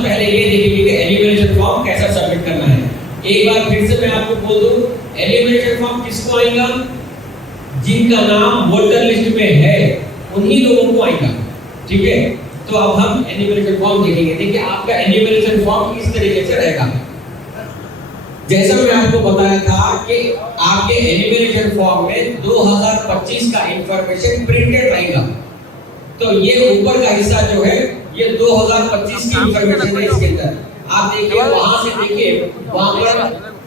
हम पहले ये देखेंगे कि एन्यूमरेशन फॉर्म कैसा सबमिट करना है। एक बार फिर से मैं आपको बोल दूं, एन्यूमरेशन फॉर्म किसको आएगा? जिनका नाम वोटर लिस्ट में है उन्हीं लोगों को आएगा। ठीक है, तो अब हम एन्यूमरेशन फॉर्म देखेंगे। देखिए आपका एन्यूमरेशन फॉर्म इस तरीके से रहेगा। जैसा मैं आपको बताया था कि आपके एन्यूमरेशन फॉर्म में 2025 का इंफॉर्मेशन प्रिंटेड रहेगा। तो ये ऊपर का हिस्सा जो है ये 2025 की इंफॉर्मेशन है इसके अंदर। आप देखिए वहां से देखिए, वहां पर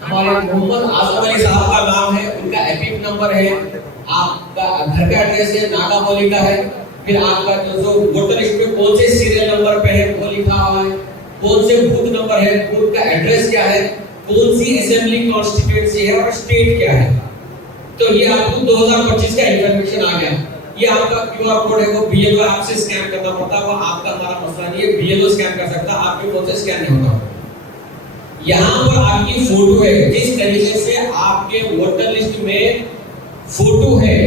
हमारे मोहम्मद आजम अली साहब का नाम है, उनका एपिक नंबर है, आपका घर का एड्रेस है नागामोली का है, फिर आपका जो वोटर लिस्ट में कौन से सीरियल नंबर पे है वो लिखा हुआ है, कौन से बूथ नंबर है, बूथ का एड्रेस क्या है, कौन सी असेंबली कॉन्स्टिट्यूएंसी है और स्टेट क्या है। तो ये आपको 2025 का इंफॉर्मेशन आ गया। ये आपका क्यूआर कोड है, वो बीएलओ आपसे स्कैन करना पड़ता है, वो आपका हमारा मसला नहीं है, बीएलओ स्कैन कर सकता है, आपके फोन से स्कैन नहीं होता। यहाँ पर आपकी फोटो है, जिस तरीके से आपके वोटर लिस्ट में फोटो है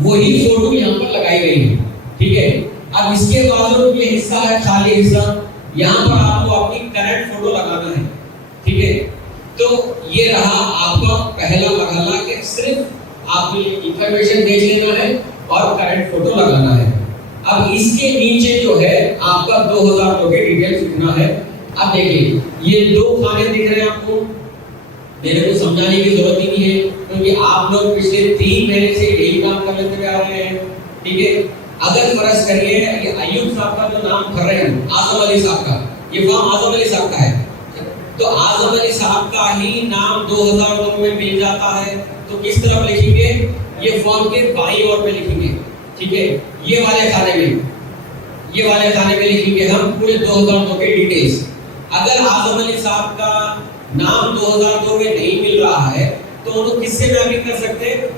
वही फोटो यहाँ पर लगाई गई है। ठीक है, अब इसके बाद जो ये हिस्सा है खाली हिस्सा, यहाँ पर आपको अपनी करंट फोटो लगाना है। ठीक है, तो ये रहा आपका पहला मरहला कि सिर्फ आपको इंफॉर्मेशन देख लेना है और करंट फोटो लगाना है। अब इसके नीचे जो है आपका 2002 के डिटेल्स लिखना है। अब देखिए ये दो खाने दिख रहे हैं आपको, मेरे को समझाने की जरूरत ही नहीं है क्योंकि आप लोग पिछले 3 महीने से यही काम कर लेते हुए आ रहे हैं। ठीक है, अगर फर्ज करिए ये अय्यूब साहब का जो नाम भर रहे हैं आजम अली साहब का, ये फॉर्म आजम अली साहब का है, तो आजम अली साहब का ही नाम 2002 में मिल जाता है, तो किस तरफ लिखेंगे? ये फॉर्म के बाईं ओर पे लिखेंगे। ठीक है, ये वाले खाने में लिखेंगे हम पूरे 2002 के डिटेल्स। अगर आजम अली साहब का नाम 2002 में नहीं मिल रहा है तो उनको किससे मैपिंग कर सकते हैं?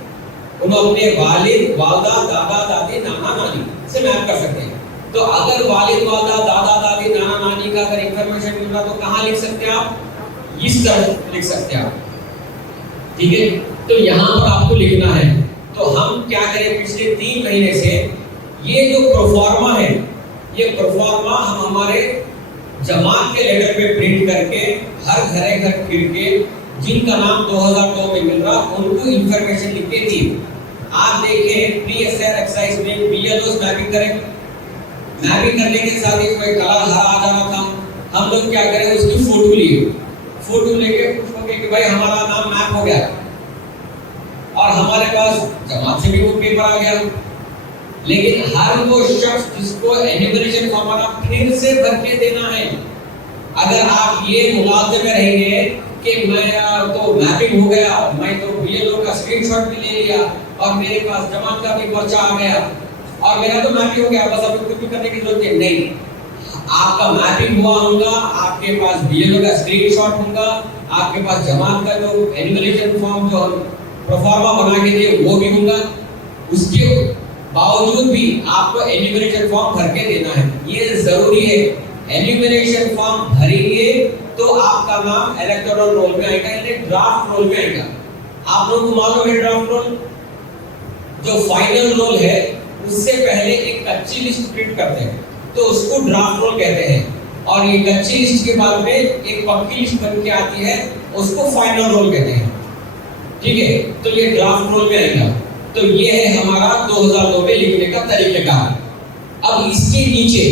उनको अपने वालिद, वालदा, दादा, दादी, नाना, नानी से मैप कर सकते हैं। तो अगर वालिद, वालदा, दादा, दादी, नाना, नानी का अगर इंफॉर्मेशन मिल रहा तो कहाँ लिख सकते हैं आप? इस तरह लिख सकते हैं आप। ठीक है, तो यहाँ पर आपको लिखना है। तो हम क्या करें, पिछले 3 महीने से ये जो प्रोफार्मा है, ये प्रोफार्मा हम हमारे जमात के लेटर पे प्रिंट करके हर घर फिर के जिनका नाम 2002 में मिल रहा उनको इंफॉर्मेशन लिख के दी। आप देखें प्री-एसआर एक्सरसाइज में बीएलओ मैपिंग करें, मैपिंग करने के साथ ही कोई कलर हरा आ जा रहा था, हम लोग क्या करें उसकी फोटो लिए, फोटो लेके पूछोगे कि भाई हमारा नाम मैप हो गया और हमारे पास जमात से भी वो पेपर आ गया। लेकिन हर वो शख्स जिसको एन्यूमरेशन फॉर्म फिर से भर के देना है, अगर आप ये मुलाज़े में रहेंगे कि मैं तो मैपिंग हो गया, मैं तो बीएलओ का स्क्रीनशॉट भी ले लिया और मेरे पास जमात का भी पर्चा आ गया और मेरा तो मैपिंग हो गया, बस अब कुछ भी करने की जरूरत नहीं। आपका मैपिंग हुआ होगा, आपके पास बीएलओ का स्क्रीनशॉट होगा, आपके पास जमात का जो एन्यूमरेशन फॉर्म जो प्रोफार्मा बना के दिए वो भी होगा, उसके बावजूद भी आपको एन्यूमरेशन फॉर्म भर के देना है। ये जरूरी है। एन्यूमरेशन फॉर्म भरेंगे तो आपका नाम इलेक्टोरल रोल में आएगा, यानी ड्राफ्ट रोल में आएगा। आप लोगों को मालूम है ड्राफ्ट रोल जो फाइनल रोल है उससे पहले एक कच्ची लिस्ट प्रिंट करते हैं तो उसको ड्राफ्ट रोल कहते हैं, और ये कच्ची लिस्ट के बाद में एक पक्की लिस्ट बन के आती है उसको फाइनल रोल कहते हैं। ठीक है, तो ये ड्राफ्ट रोल में आएगा। तो ये है हमारा 2002 में लिखने का तरीकेकार। अब इसके नीचे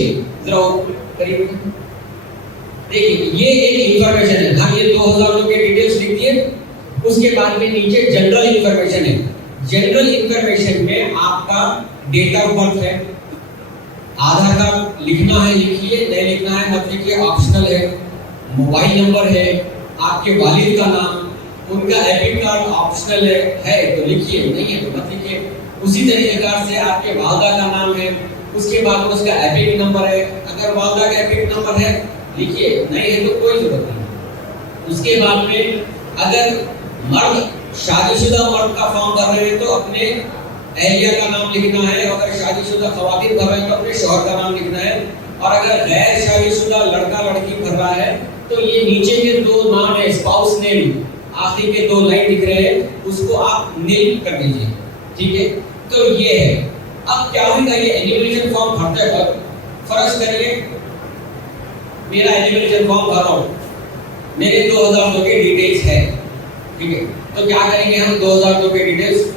जरा करीब देखिए, ये एक इंफॉर्मेशन है, हम ये 2002 के डिटेल्स लिख दिए, उसके बाद में नीचे जनरल इंफॉर्मेशन है। जनरल इंफॉर्मेशन में आपका डेट ऑफ बर्थ है, आधार कार्ड लिखना है लिखिए, नहीं लिखना है मत लिखिए, ऑप्शनल है, मोबाइल नंबर है, आपके वालिद का नाम, उनका एपिक कार्ड ऑप्शनल है तो लिखिए, नहीं है तो मत लिखिए। उसी तरीके से आपके वालदा का नाम है, उसके बाद उसका एपिक नंबर है, अगर वालदा का एपिक नंबर है लिखिए, नहीं है तो कोई जरूरत नहीं। उसके बाद में अगर मर्द शादीशुदा मर्द का फॉर्म भर रहे हैं तो अपने अहलिया का नाम लिखना है, अगर शादीशुदा खवातीन भर रहे हैं तो अपने शौहर का नाम लिखना है, और अगर गैर शादीशुदा लड़का लड़की भर रहा है तो ये नीचे के 2 नाम है स्पाउस नेम, आखिरी के 2 लाइन दिख रहे हैं उसको आप नील कर दीजिए। ठीक है, तो ये है। अब क्या होगा, ये एन्यूमरेशन फॉर्म भरते वक्त फर्ज करिए मेरा एलिमिनेशन फॉर्म भर रहा हूँ, मेरे 2002 के डिटेल्स है, ठीक है। तो क्या करेंगे हम 2002 के डिटेल्स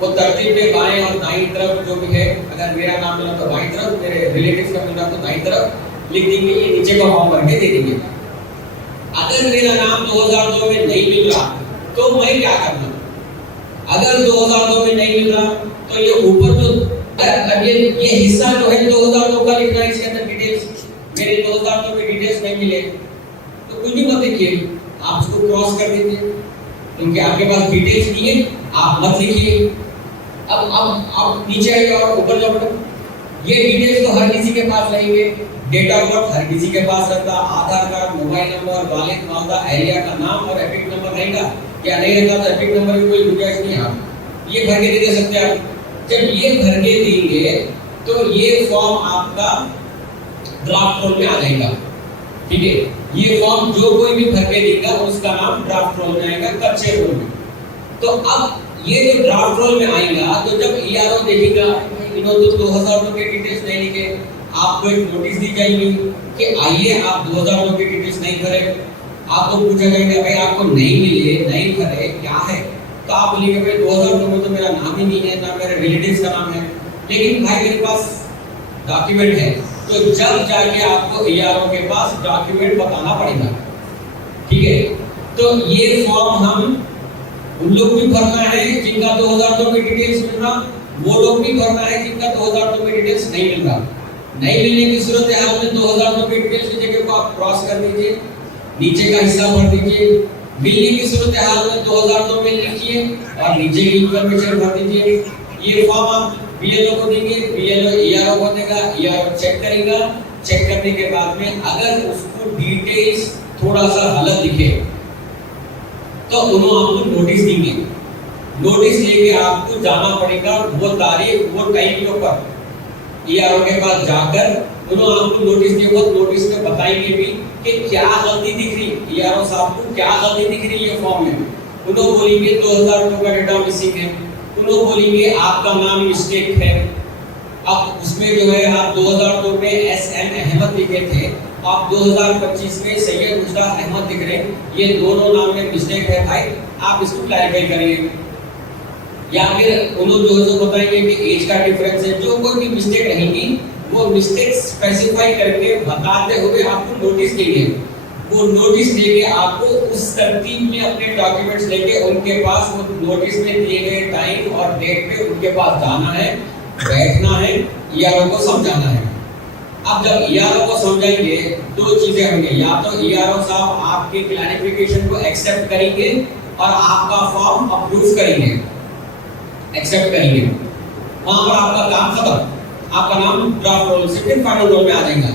वो तरतीब पे बाएं और दाईं तरफ जो भी है, अगर मेरा नाम मिला तो बाईं तरफ, मेरे रिलेटिव्स का मिला तो दाईं तरफ लिख देंगे, ये नीचे का फॉर्म भर के दे देंगे। अगर मेरा नाम 2002 में नहीं मिल रहा तो मैं क्या करना, अगर 2002 में नहीं मिल रहा तो ये ऊपर जो ये हिस्सा जो है 2002 का लिखना है, इसके अंदर डिटेल्स, मेरे 2002 के डिटेल्स नहीं मिले तो कुछ भी मत लिखिए, आप इसको क्रॉस कर दीजिए, क्योंकि आपके पास डिटेल्स नहीं है, आप मत लिखिए। अब नीचे आइए और ऊपर जाओ, ये डिटेल्स तो हर किसी के पास रहेंगे, डेट ऑफ बर्थ हर किसी के पास रहता, आधार कार्ड, मोबाइल नंबर, वालिद वालदा, एरिया का नाम और एपिक नंबर रहेगा, क्या नहीं रहता तो एपिक नंबर की कोई गुंजाइश नहीं है, आप ये भर के दे सकते हैं। आप जब ये भर के देंगे तो ये फॉर्म आपका ड्राफ्ट रोल में आ जाएगा, ठीक है। ये फॉर्म जो कोई भी भर के देगा उसका नाम ड्राफ्ट रोल में आएगा, कच्चे रोल में। तो अब ये जो ड्राफ्ट रोल में आएगा तो जब ईआरओ देखेगा इन्होंने तो 2002 के डिटेल्स नहीं लिखे, आपको एक नोटिस दी जाएगी कि आइए आप 2002 के डिटेल्स नहीं भरे, आपको पूछा जाएगा भाई आपको नहीं मिले, नहीं भरे, क्या है, तो आप बोलेंगे भाई 2002 में तो मेरा नाम ही नहीं है, ना मेरे रिलेटिव्स का नाम है, लेकिन भाई मेरे पास डॉक्यूमेंट है। तो जब जाके आपको ईआरओ के पास डॉक्यूमेंट बताना पड़ेगा, ठीक है। तो ये फॉर्म हम उन लोग भी भरना है जिनका 2002 में डिटेल्स मिल रहा, वो लोग भी भरना है जिनका 2002 में डिटेल्स नहीं मिल रहा। नहीं मिलने की सूरत हाल में 2002 के डिटेल्स की जगह को आप क्रॉस कर दीजिए, नीचे का हिस्सा भर दीजिए। मिलने की सूरत हाल में 2002 में लिखिए और नीचे की इंफॉर्मेशन भर दीजिए। ये फॉर्म आप बीएलओ को देंगे, बीएलओ ईआरओ को देगा, ईआरओ चेक करेगा, चेक करने के बाद में अगर उसको डिटेल्स थोड़ा सा गलत दिखे तो उन्होंने आपको नोटिस देंगे, नोटिस लेके आपको जाना पड़ेगा वो तारीख वो टाइम के ऊपर ईआरओ के पास जाकर उन्होंने आपको नोटिस दिए, वो नोटिस में बताएंगे भी कि क्या गलती दिख रही, ईआरओ साहब को क्या गलती दिख रही है फॉर्म में। उन्होंने बोलेंगे 2002 का डेटा मिसिंग है, उन्होंने बोलेंगे आपका नाम मिस्टेक है। अब उसमें जो है आप 2002 में एसएम अहमद लिखे थे, आप 2025 में सैयद मुश्ताक अहमद दिख रहे, ये दोनों नाम में मिस्टेक है भाई, आप इसको क्लैरिफाई करिए। या फिर उन्होंने जो बताएंगे कि एज का डिफरेंस है, जो कोई भी मिस्टेक रहेगी वो मिस्टेक स्पेसिफाई करके बताते हुए आपको नोटिस देंगे। वो नोटिस देके आपको उस तरतीब में अपने डॉक्यूमेंट्स लेके उनके पास वो नोटिस में दिए गए टाइम और डेट पे उनके पास जाना है, बैठना है, ईआरओ को समझाना है। अब जब ईआरओ को समझाएंगे दो चीजें होंगी, या तो ईआरओ साहब आपके क्लैरिफिकेशन को एक्सेप्ट करेंगे और आपका फॉर्म अप्रूव करेंगे, एक्सेप्ट करेंगे, वहां पर आपका काम खत्म, आपका नाम ड्राफ्ट रोल से फिर फाइनल रोल में आ जाएगा।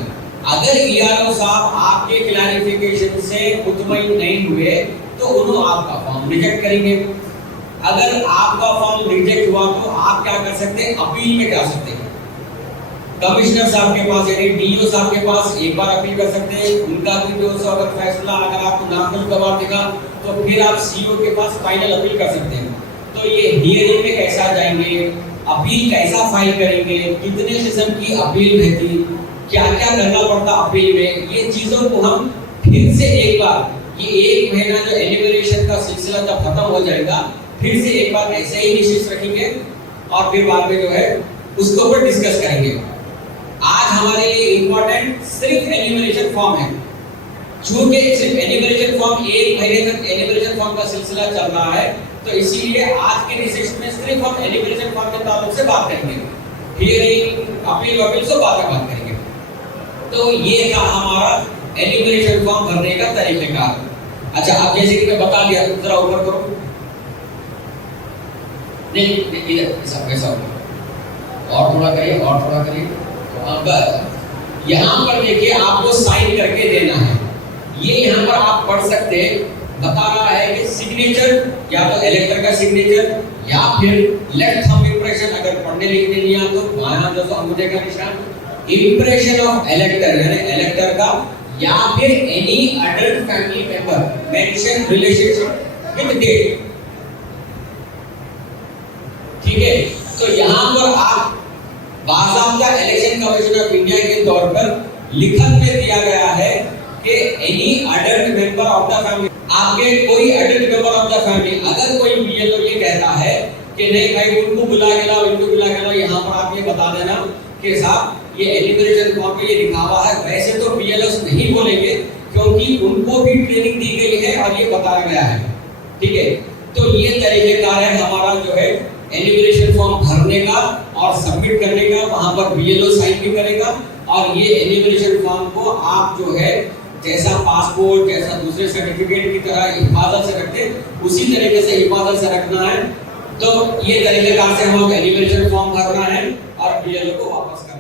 अगर ईआरओ साहब आपके क्लैरिफिकेशन से मुतमईन नहीं हुए तो उन्होंने आपका फॉर्म रिजेक्ट करेंगे। अगर आपका फॉर्म रिजेक्ट हुआ तो आप क्या कर सकते हैं, अपील में जा सकते हैं, कमिश्नर साहब के पास यानी डीओ साहब के पास एक बार अपील कर सकते हैं, उनका भी जो अगर फैसला अगर आपको नामजद देगा तो फिर आप सीईओ के पास फाइनल अपील कर सकते हैं। तो ये हियरिंग में कैसा जाएंगे, अपील कैसा फाइल करेंगे, कितने किस्म की अपील रहती, क्या क्या करना पड़ता अपील में, ये चीजों को हम फिर से एक बार ये एक महीना जो एलिमिनेशन का सिलसिला जब खत्म हो जाएगा फिर से एक बार ऐसे ही निश्चित रखेंगे और फिर बाद में जो है उसको ऊपर डिस्कस करेंगे। आज हमारे लिए इंपॉर्टेंट सिर्फ एलिमिनेशन फॉर्म है, चूंकि सिर्फ एलिमिनेशन फॉर्म एक महीने तक एलिमिनेशन फॉर्म का सिलसिला चल रहा है तो इसीलिए आज के डिस्कशन में सिर्फ हम एलिमिनेशन फॉर्म के ताल्लुक से बात करेंगे, हियरिंग अपील वकील से बात करेंगे। तो ये था हमारा एलिमिनेशन फॉर्म भरने का तरीकेकार। अच्छा, अब जैसे कि मैं बता दिया, जरा ऊपर करो, नहीं इधर ऐसा और थोड़ा करिए और थोड़ा करिए। अब यहाँ पर देखिए आपको साइन करके देना है, ये यहाँ पर आप पढ़ सकते हैं, बता रहा है कि सिग्नेचर या तो इलेक्टर का सिग्नेचर या फिर लेफ्ट थंब इंप्रेशन, अगर पढ़ने लिखने लिया तो बायां जो अंगूठे का निशान, इंप्रेशन ऑफ इलेक्टर यानी इलेक्टर का, या फिर any adult family member mention relationship with date, ठीक है। तो यहाँ पर आप बाकायदा इलेक्शन कमीशन ऑफ इंडिया के तौर पर लिखत में दिया गया है ऑफ द फैमिली, आपके कोई adult member of the family, अगर कोई बीएलओ ये कहता है कि नहीं भाई उनको बुला के लाओ, इनको बुला के लाओ, यहाँ पर आप ये बता देना कि साहब ये एलिमिनेशन फॉर्म पे ये लिखा हुआ है। वैसे तो बीएलओस नहीं बोलेंगे क्योंकि उनको भी ट्रेनिंग दी गई है और ये बताया गया है, ठीक है। तो ये तरीकेकार है हमारा जो है एलिमिनेशन फॉर्म भरने का और सबमिट करने का, वहां पर बीएलओ साइन भी करेगा और ये एलिमिनेशन फॉर्म को आप जो है जैसा पासपोर्ट जैसा दूसरे सर्टिफिकेट की तरह हिफाजत से रखते उसी तरीके से हिफाजत से रखना है। तो ये तरीकेकार से हम एलिमिनेशन फॉर्म भरना है और बीएलओ को वापस करना है।